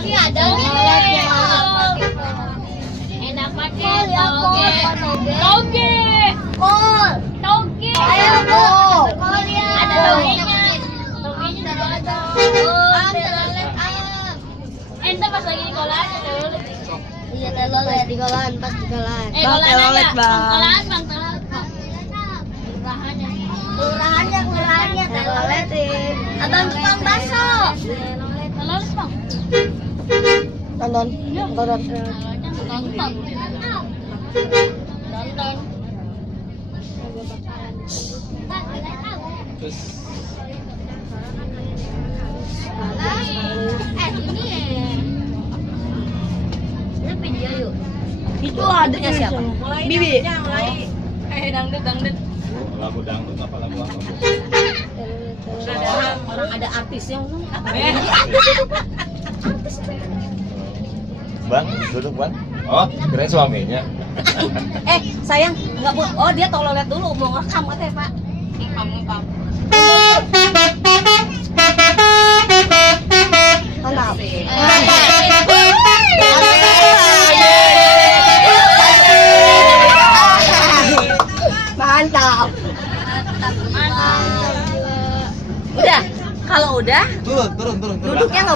Ini ada nih. Enak pakai toge. Toge. Kol. Toge. Ayo kol. Ada togenya. Togenya juga ada. Ente pas lagi di kolan ada telolet. Iya telolet di kolan pas di kolan. Telolet, Bang. Kolan Bang telolet. Kelurahannya telolet. Abang tukang bakso. Telolet Bang. Tonton. Nonton. Terus Ini video yuk. Itu adanya siapa? Bibi. Dangdut. lagu dangdut apa lagu apa? Orang ada artisnya. Bang, duduk bang. Oh, kirain suaminya. Sayang, nggak boleh. Oh, dia tolong lihat dulu mau ngerekam katanya, Pak. Ngekam. Mantap. Mantap. Udah, kalau udah Turun. duduknya nggak